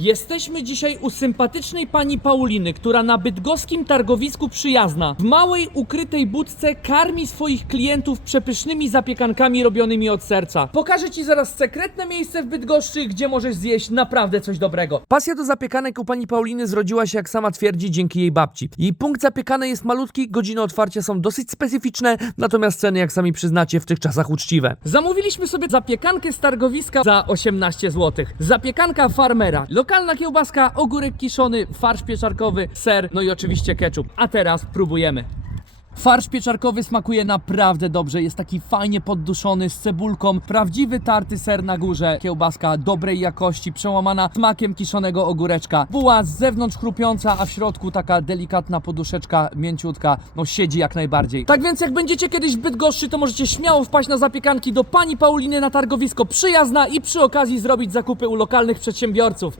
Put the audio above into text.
Jesteśmy dzisiaj u sympatycznej pani Pauliny, która na bydgoskim targowisku przyjazna w małej ukrytej budce karmi swoich klientów przepysznymi zapiekankami robionymi od serca. Pokażę ci zaraz sekretne miejsce w Bydgoszczy, gdzie możesz zjeść naprawdę coś dobrego. Pasja do zapiekanek u pani Pauliny zrodziła się, jak sama twierdzi, dzięki jej babci. Jej punkt zapiekanej jest malutki, godziny otwarcia są dosyć specyficzne, natomiast ceny, jak sami przyznacie, w tych czasach uczciwe. Zamówiliśmy sobie zapiekankę z targowiska za 18 zł. Zapiekanka farmera, lokalna kiełbaska, ogórek kiszony, farsz pieczarkowy, ser, no i oczywiście ketchup. A teraz próbujemy. Farsz pieczarkowy smakuje naprawdę dobrze, jest taki fajnie podduszony z cebulką, prawdziwy tarty ser na górze, kiełbaska dobrej jakości, przełamana smakiem kiszonego ogóreczka, buła z zewnątrz chrupiąca, a w środku taka delikatna poduszeczka, mięciutka, no siedzi jak najbardziej. Tak więc jak będziecie kiedyś w Bydgoszczy, to możecie śmiało wpaść na zapiekanki do pani Pauliny na targowisko przyjazna i przy okazji zrobić zakupy u lokalnych przedsiębiorców.